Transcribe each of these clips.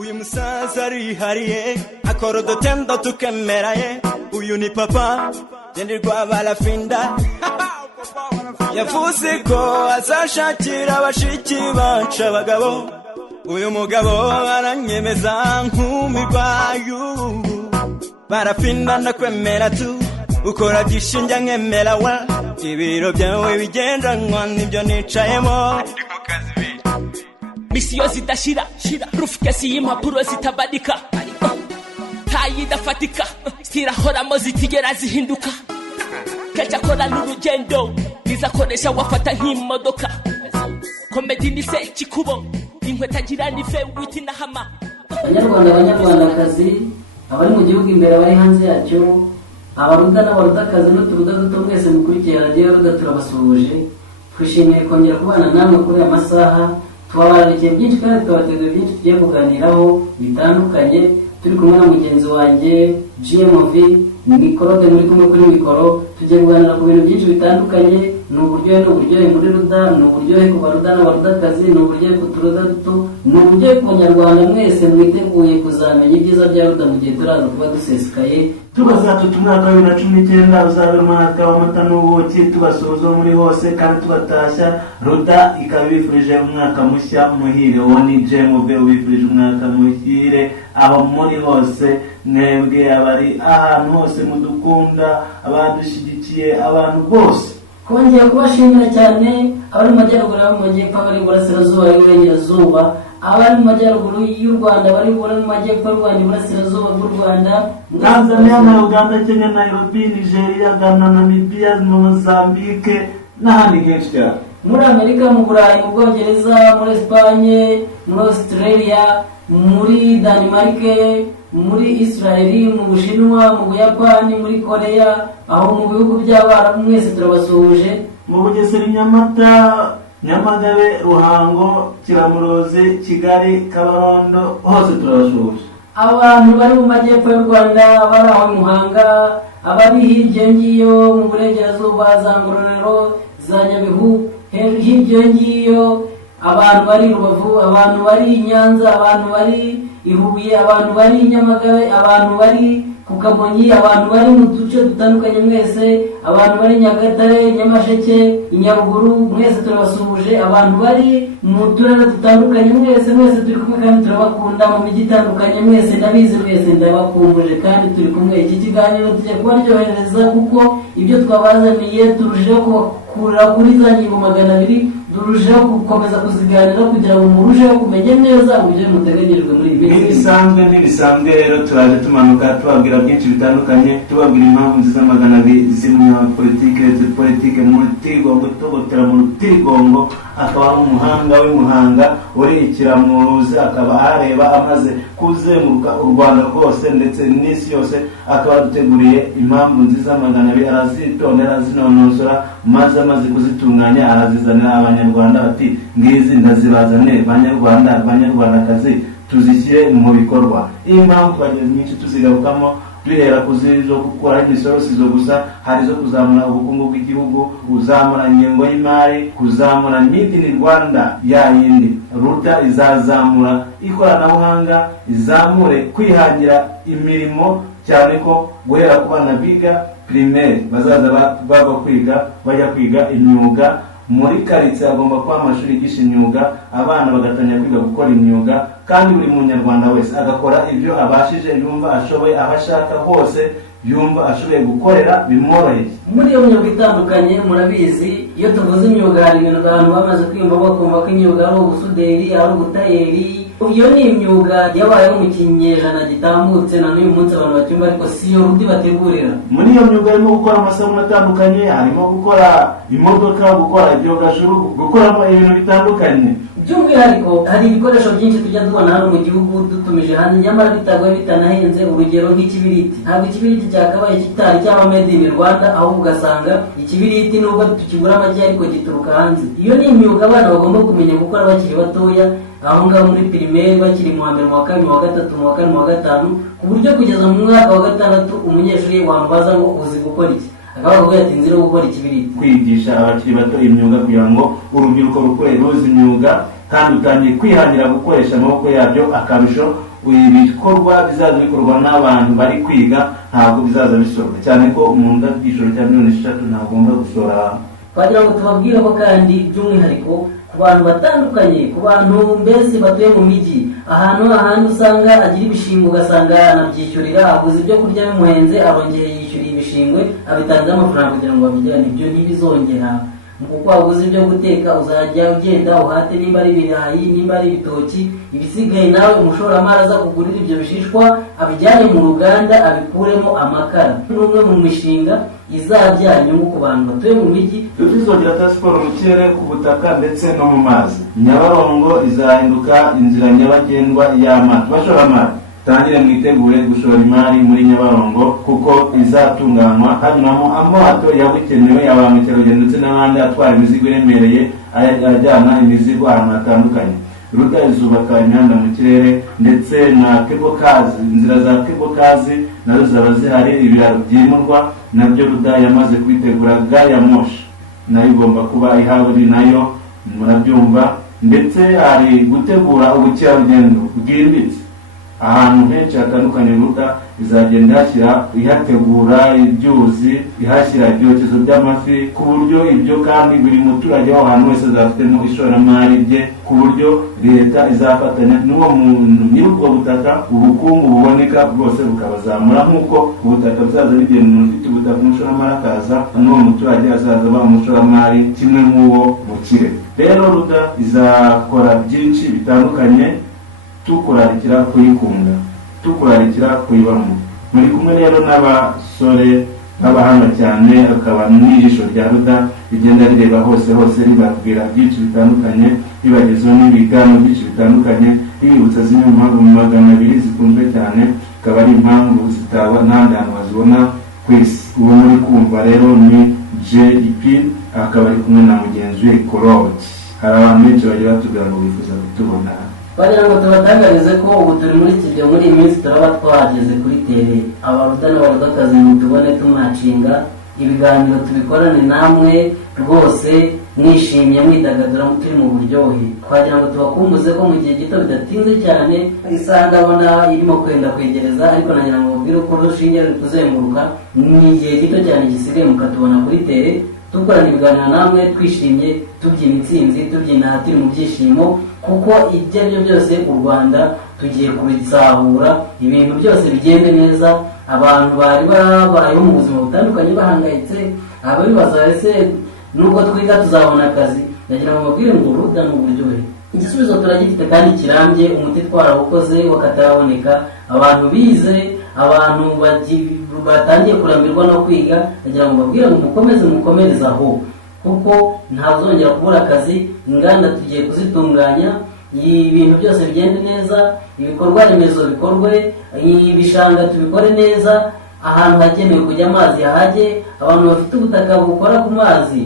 uyu musaza arihariye akora udutendo tukemeraye uyu ni papa genderwa barafinda yavuze ko azashakira abashiki bacu abagabo uyu mugabo aranyemeza nkumirwayu barafinda ndakwemera tu ukora byishinja nkemera wa ibiro byawe bigendanwa nibyo nicayemo misiyo zidashira rufukesi y'impapuro zitabadika tayidafatika zirahoramo zitigera zihinduka kecha kora n'urugendo nizakoresha wafata nk'imodoka komedi ni se kikubo inkwetagira ni fe witi na hama abanyarwandakazi abari mu gihugu imbere abari hanze yacyo abaruda n'abarudakazi n'uturuda duto mwese mukurikiye radiyo ruda turabasuhuje twishimiye kongera kubana namwe kuri aya masaha tubabarikiye byinshi kandi tubategura byinshi tugiye kuganiraho bitandukanye turi kumwe na mugenzi wanjye GMV Nikorode muri kumwe kuri mikoro tugiye kuganira ku bintu byinshi bitandukanye n'uburyohe muri ruda n'uburyohe ku baruda n'abarudakazi n'uburyohe ku turuda duto n'uburyohe ku banyarwanda mwese mwiteguye kuzamenya ibyiza bya ruda mu gihe turaza kuba dusesekaye tubazatuta umwaka wa 2019 uzabe umwaka w'amata n'ubuki tubasuhuza muri hose kandi tubatashya ruda ikabifurije umwaka mushya muhire uwo ni GMV ubifurije umwaka muhire aho muri hose mwebwe abari ahantu hose mudukunda abadushigikiye abantu bose kongera kubashimira cyane abari mu majyaruguru abo mu majyepfo abari iburasirazuba y'uburengerazuba abari mu majyaruguru y'u Rwanda bari mu majyepfo y'u Rwanda iburasirazuba bw'u Rwanda Tanzania na Uganda Kenya Nairobi Nigeria Ghana Namibia Mozambique n'ahandi henshi cyane muri Amerika mu Burayi mu Bwongereza muri Espagne muri Australia muri Denmark muri Israel mu Bushinwa mu Buyapani muri Korea aho mu bihugu by'Abarabu mwese turabasuhuje mu Bugesera Nyamata Nyamagabe Ruhango Kiramurozi Kigali Kabarondo hose turabasuhuje abantu bari mu majyepfo y'u Rwanda abari aho Muhanga abari hirya ngiyo mu burengerazuba za Ngororero za Nyabihu hirya ngiyo abantu bari Rubavu abantu bari Nyanza abantu bari Ihuye abantu bari Nyamagabe abantu bari ku Kamonyi abantu bari mu duce dutandukanye mwese abantu bari Nyagatare Nyamasheke Inyaruguru mwese turabasuhuje abantu bari mu turere dutandukanye mwese turi kumwe kandi turabakunda mu mijyi itandukanye mwese ndabizi mwese ndabakumbuje kandi turi kumwe iki kiganiro tujya kubaryohereza kuko ibyo twabazaniye turusheho kubakura kuri za ngingo 200 turusheho gukomeza kuziganira kugira ngo murusheho kumenya neza uburyo muteganyirijwe muri ibi ntibisanzwe rero turaje tumanuka tubabwira byinshi bitandukanye tubabwira impamvu nziza 200 z'umunyapolitike mu Rutigongo tugotera mu Rutigongo akaba ari umuhanga w'imuhanga urikira mu ruzi akaba areba amaze kuzenguruka u Rwanda rwose ndetse n'isi yose akaba duteguriye impamvu nziza 200 arazitondera zinonosora maze kuzitunganya arazizanira abanyarwanda bati ngizi ndazibazane banyarwandakazi tuzishyire mu bikorwa impamvu twageze nyinshi tuzigarukamo duhera kuzizo gukora imisoro sizo gusa hari zo kuzamura ubukungu bw'igihugu kuzamura ingengo y'imari kuzamura Made in Rwanda yindi ruta izazamura ikoranabuhanga izamure kwihangira imirimo cyane ko guhera ku bana biga primaire bazaza baba bajya kwiga imyuga muri karitsiye agomba kuba amashuri yigisha imyuga abana bagatangira kwiga gukora imyuga kandi buri munyarwanda wese agakora ibyo abashije yumva ashoboye abashaka hose yumva ashoboye gukorera bimworoheye muri iyo myuga itandukanye murabizi iyo tuvuze imyuga hari ibintu abantu bamaze kwiyumva bakumva ko imyuga ari ubusuderi ari ubutayeri iyo ni imyuga yabayeho mu kinyejana gitambutse na n'uyu munsi abantu bacyumva ariko si yo rudi bategurira muri iyo myuga harimo gukora amasabune atandukanye harimo gukora imodoka gukora ibyogajuru gukoramo ibintu bitandukanye by'umwihariko hari ibikoresho byinshi tujya tubona hano mu gihugu dutumije hanze nyamara bitagwa bitanahenze urugero nk'ikibiriti ntabwo ikibiriti cyakabaye kitari cyaba Made in Rwanda ahubwo ugasanga ikibiriti nubwo tukigura make ariko gituruka hanze iyo ni imyuga abana bagomba kumenya gukora bakiri batoya aho ngaho muri primaire bakiri mu wa mbere mu wa kabiri mu wa gatatu mu wa kane mu wa gatanu ku buryo kugeza mu mwaka wa gatandatu umunyeshuri wamubaza ngo uzi gukora iki akaba avuga ati nzira gukora ikibiriti kwigisha abakiri bato imyuga kugira ngo urubyiruko rukore ruzi imyuga kandi utangiye kwihangira gukoresha amaboko yabyo akarusho ibikorwa bizaza bikorwa n'abantu bari kwiga ntabwo bizaza bisohoka cyane ko umuntu igishoro cya $6,000 ntagomba gusora. twagira ngo tubabwire ko kandi by'umwihariko ku bantu batandukanye, ku bantu mbese batuye mu mijyi, ahandi usanga agira ibishingwe ugasanga anabyishyurira, aguze ibyo kurya bimuhenze arongeye yishyuriye ibishingwe abitanzeho amafaranga kugira ngo babigirane. Ibyo ntibizongera kuko waguze ibyo guteka uzajya ugenda uhate, nimba ari ibirayi nimba ari ibitoki, ibisigaye nawe umushoramari aza kugurira ibyo bishishwa abijyane mu ruganda abikuremo amakara. N'umwe mu mishinga izabyara inyungu ku bantu batuye mu mijyi. Tuzongera transport mu kirere, ku butaka ndetse no mu mazi. Nyabarongo izahinduka inzira nyabagendwa y'amazi. Bashoramari tangire mwitegure gushora imari muri Nyabarongo kuko izatunganywa hanyuramo amato yabukenewe ya ba mukerarugendo ndetse n'abandi atwara imizigo iremereye ajyana imizigo ahantu hatandukanye. Ruda izubaka imihanda mu kirere ndetse na cable cars, inzira za cable cars nazo zaba zihari, ibiraro byimurwa nabyo Ruda yamaze kwitegura. Gari ya moshi nayo igomba kuba ihawe nayo murabyumva, ndetse hari gutegura ubukerarugendo bwimbitse ahantu henshi hatandukanye. Ruda izagenda ihategura ibyuzi, ihashyira ibyokezo by'amafi ku buryo ibyo kandi buri muturage w'aho hantu wese azafitemo ishoramari rye, ku buryo leta izafatanya n'uwo muntu nyir'ubwo butaka, ubukungu buboneka bwose bukabazamura nk'uko ubutaka buzaza bigenda umuntu ufite ubutaka umushoramari akaza, n'uwo muturage azaza aba umushoramari kimwe nk'uwo bukire. Rero Ruda izakora byinshi bitandukanye, tukurarikira kuyikunda, tukurarikira kuyibamo. Muri kumwe rero n'abasore b'abahanga cyane, akaba n'ijisho rya Ruda rigenda rireba hose ribabwira byinshi bitandukanye, ribagezaho n'ibiganiro byinshi bitandukanye, ribibutsa zimwe mu mpamvu 200 zikunzwe cyane, akaba ari impamvu zitaba n'ahandi hantu bazibona ku isi. Uwo muri kumva rero ni JP, akaba ari kumwe na mugenzi we Claude. Hari abantu benshi bagira batubwira ngo bifuza kutubona. Bagira ngo tubatangarize ko ubu turi muri studio muri iyi minsi turaba twageze kuri tele. Abaruda n'abarudakazi mutubone tumwacinga ibiganiro tubikorane namwe rwose mwishimye mwidagadura turi mu buryohe. Twagira ngo tubakumbuze ko mu gihe gito bidatinze cyane, isaha ndabona irimo kwenda kwegereza, ariko nagira ngo mbwire uko rushinge ruri kuzenguruka, ni igihe gito cyane gisigaye mukatubona kuri tele dukorana ibiganiro namwe twishimye, tubyina intsinzi, tubyina turi mu byishimo, kuko ibyo ari byo byose u Rwanda tugiye kubitsahura, ibintu byose bigende neza. Abantu bari babayeho mu buzima butandukanye bahangayitse, ababibaza ese nubwo twiga tuzabona akazi, ndagira ngo mbabwire ngo Ruda ni uburyohe. Igisubizo turagifite kandi kirambye, umuti twarawukoze wakataraboneka. Abantu bize, abantu batangiye kurambirwa no kwiga, ndagira ngo mbabwire ngo mukomereze aho, kuko ntazongera kubura akazi. Inganda tugiye kuzitunganya, ibintu byose bigende neza, ibikorwa remezo bikorwe, ibishanga tubikore neza, ahantu hagenewe kujya amazi hahage, abantu bafite ubutaka bukora ku mazi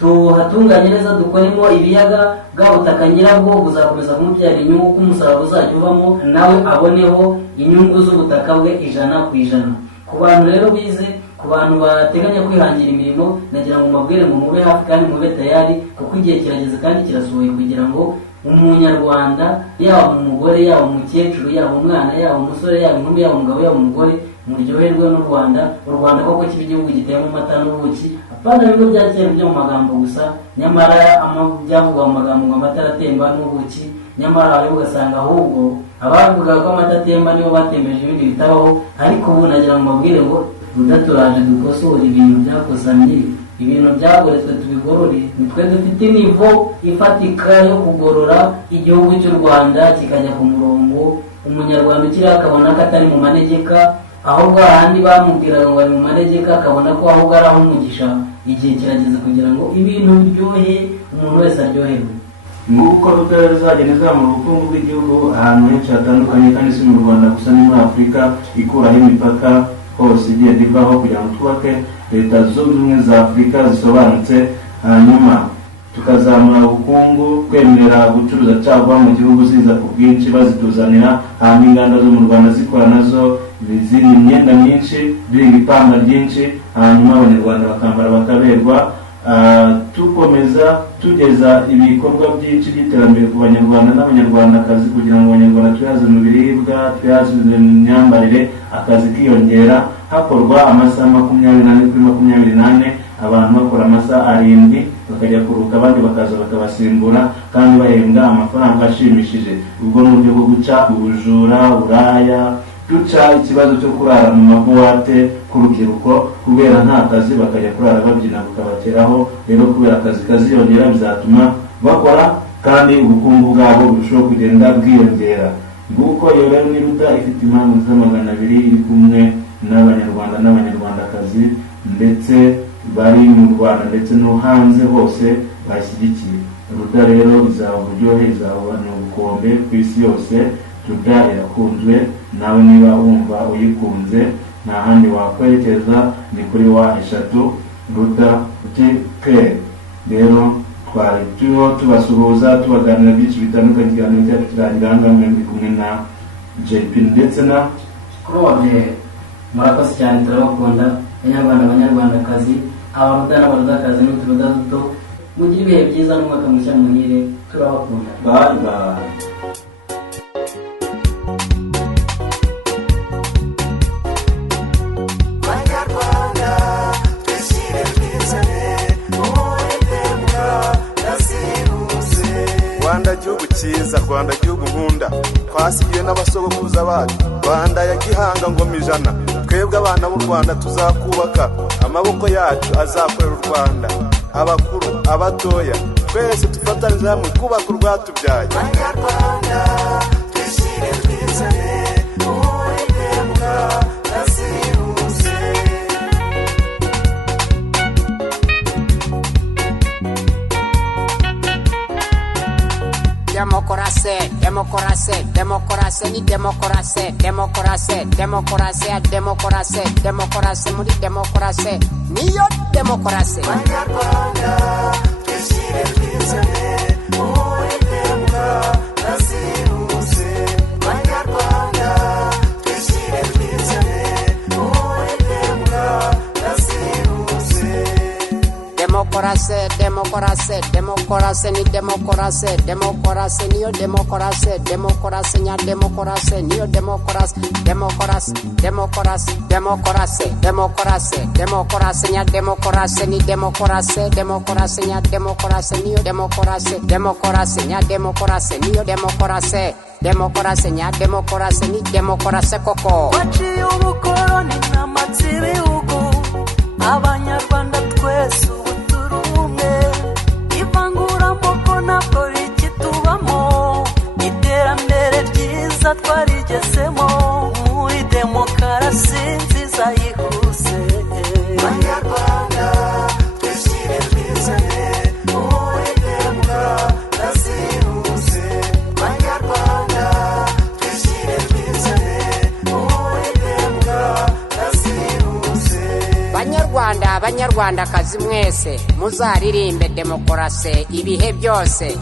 tuhatunganye neza, dukoremo ibiyaga, bwa butaka nyirabwo buzakomeza kumubyara inyungu, ko umusaruro uzajya uvamo nawe aboneho inyungu z'ubutaka bwe 100%. Ku bantu rero bize, ku bantu bateganya kwihangira imirimo, nagira ngo mbabwire ngo mube hafi kandi mube tayari, kuko igihe kirageze kandi kirasohoye kugira ngo umunyarwanda, yaba umugore, yaba umukecuru, yaba umwana, yaba umusore, yaba inkumi, yaba umugabo, yaba umugore, muryoherwe n'u Rwanda. U Rwanda koko kiba igihugu giteyemo amata n'ubuki, apana ibigo bya kera byo mu magambo gusa, nyamara byavugwa mu magambo ngo amata aratemba n'ubuki, nyamara aho ugasanga ahubwo abavuga ko amata atemba nibo batembeje ibindi bitabaho. Ariko ubu nagira ngo mbabwire ngo Ruda turaje dukosora ibintu byakosamye, ibintu byagoretswe tubigorore. Nitwe dufite nivo ifatika yo kugorora igihugu cy'u Rwanda kikajya ku murongo, umunyarwanda ukiriho akabona ko atari mu manegeka, ahubwo ahandi bamubwiraga ngo ari mu manegeka akabona ko ahubwo ari aho umugisha. Igihe kirageze kugira ngo ibintu biryohe, umuntu wese aryoherwe. Nguko Ruda rizagenda izamura ubukungu bw'igihugu ahantu henshi hatandukanye, kandi si mu Rwanda gusa, ni muri Afurika, ikuraho imipaka hose igiye ivaho, kugira ngo twubake leta zunze ubumwe za Afurika zisobanutse, hanyuma tukazamura ubukungu, kwemerera gucuruza cyangwa mu gihugu ziza ku bwinshi bazituzanira, hanyuma inganda zo mu Rwanda zikora nazo ziri imyenda myinshi, biringa ipamba ryinshi, hanyuma abanyarwanda bakambara bakaberwa. Tukomeza tugeza ibikorwa byinshi by'iterambere ku banyarwanda n'abanyarwandakazi kugira ngo abanyarwanda twihaze mu biribwa, twihaze mu myambarire, akazi kiyongera, hakorwa amasaha 24 kuri 24, abantu bakora amasaha 7 bakajya kuruka, abandi bakaza bakabasimbura kandi bahembwa amafaranga ashimishije. Ubwo mu buryo bwo guca ubujura, buraya, duca ikibazo cyo kurara mu mabuwate ku rubyiruko kubera nta kazi, bakajya kurara babyina bukabakeraho. Rero kubera akazi kaziyongera bizatuma bakora kandi ubukungu bwabo burushaho kugenda bwiyongera. Nguko iyo rero ni RUDA ifite impamvu z'amagana abiri iri kumwe n'abanyarwanda n'abanyarwandakazi ndetse bari mu Rwanda ndetse no hanze hose bashyigikiye. RUDA rero izaba uburyohe, izaba n'ubukombe ku isi yose. RUDA irakunzwe, nawe niba wumva uyikunze nta handi wakwerekeza ni kuri eshatu RUDA TK. Rero twari turiho tubasuhuza tubaganira byinshi bitandukanye. Ikiganiro cyacu kirangira ahangaha muri kumwe na JP ndetse na Claude. Murakoze cyane, turabakunda Abanyarwanda Abanyarwandakazi, abaruda n'abarudakazi n'uturuda duto. Mugire ibihe byiza n'umwaka mushya muhire, turabakunda. bye bye. Rwanda gihugu cyiza, Rwanda gihugu nkunda, twasigiwe n'abasogokuruza bacu. Rwanda ya Gihanga ngoma ijana, twebwe abana b'u Rwanda tuzakubaka, amaboko yacu azakorera u Rwanda. Abakuru abatoya twese tufatanyije hamwe kubaka urwatubyaye. Abanyarwanda twishire twizane, uwiteka nasiruse. Democracy, democracy, democracy, ni democracy, democracy, democracy, democracy, democracy, muri democracy, niyo democracy. Abanyarwanda twishire twizane, uwiteka nasiruse. Abanyarwanda twishire twizane, uwiteka nasiruse. Democracy, democracy, democracy, ni democracy, democracy, niyo democracy, democracy, nya democracy, niyo democracy, democracy, democracy, democracy, democracy, democracy, nya democracy, ni democracy, democracy, nya democracy, niyo democracy, democracy, nya democracy, niyo democracy, democracy, nya democracy, ni democracy koko. Waciye ubukoroni n'amatsi ibihugu, Abanyarwanda twese ubu turi umwe. Ivanguramoko ntabwo rikitubamo, iterambere ryiza twarigezemo, muri demokarasi nziza yihuse. Abanyarwanda twishire twizane, uwiteka nasiruse. Abanyarwanda twishire twizane, uwiteka nasiruse. Banyarwanda Abanyarwandakazi mwese muzaririmbe demokarasi ibihe byose.